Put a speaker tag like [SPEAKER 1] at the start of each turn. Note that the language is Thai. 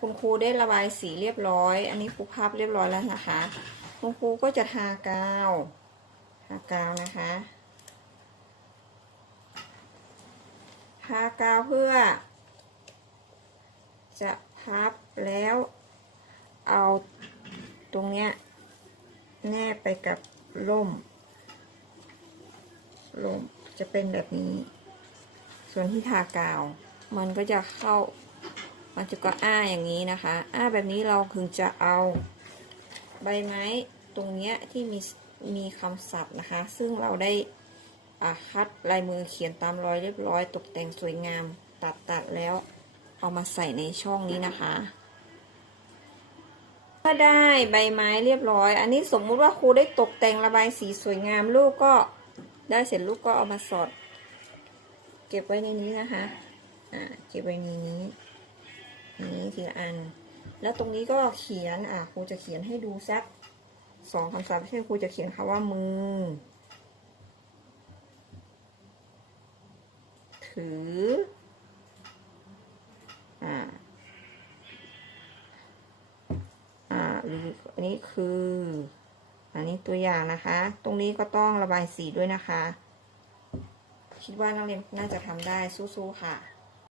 [SPEAKER 1] คุณครูได้ระบายสีเรียบร้อย อันนี้ครูพับเรียบร้อยแล้วนะคะ คุณครูก็จะทากาวทากาวนะคะทากาวเพื่อ จะพับแล้วเอาตรงเนี้ยแนบไปกับร่มร่มจะเป็นแบบนี้ ส่วนที่ทากาว มันก็จะเข้า มันจะก็อ้าอย่างนี้นะคะ อ้าแบบนี้เราถึงจะเอาใบไม้ตรงเนี้ยที่มีมีคำศัพท์นะคะ ซึ่งเราได้อัดลายมือเขียนตามรอยเรียบร้อยตกแต่งสวยงามตัดตัดแล้วเอามาใส่ในช่องนี้นะคะถ้าได้ใบไม้เรียบร้อย อันนี้สมมุติว่าครูได้ตกแต่งระบายสีสวยงามลูกก็ได้เสร็จลูกก็เอามาสอด เก็บไว้ในนี้นะคะ อ่า เก็บไว้ในนี้ นี้ทีละอัน แล้วตรงนี้ก็เขียนอะครูจะเขียนให้ดูสักสองคำศัพท์เช่นครูจะเขียนคำว่ามือ ถือ อ่า อ่าหรืออันนี้คือ อันนี้ตัวอย่างนะคะ ตรงนี้ก็ต้องระบายสีด้วยนะคะ คิดว่านักเรียนน่าจะทำได้สู้ๆค่ะ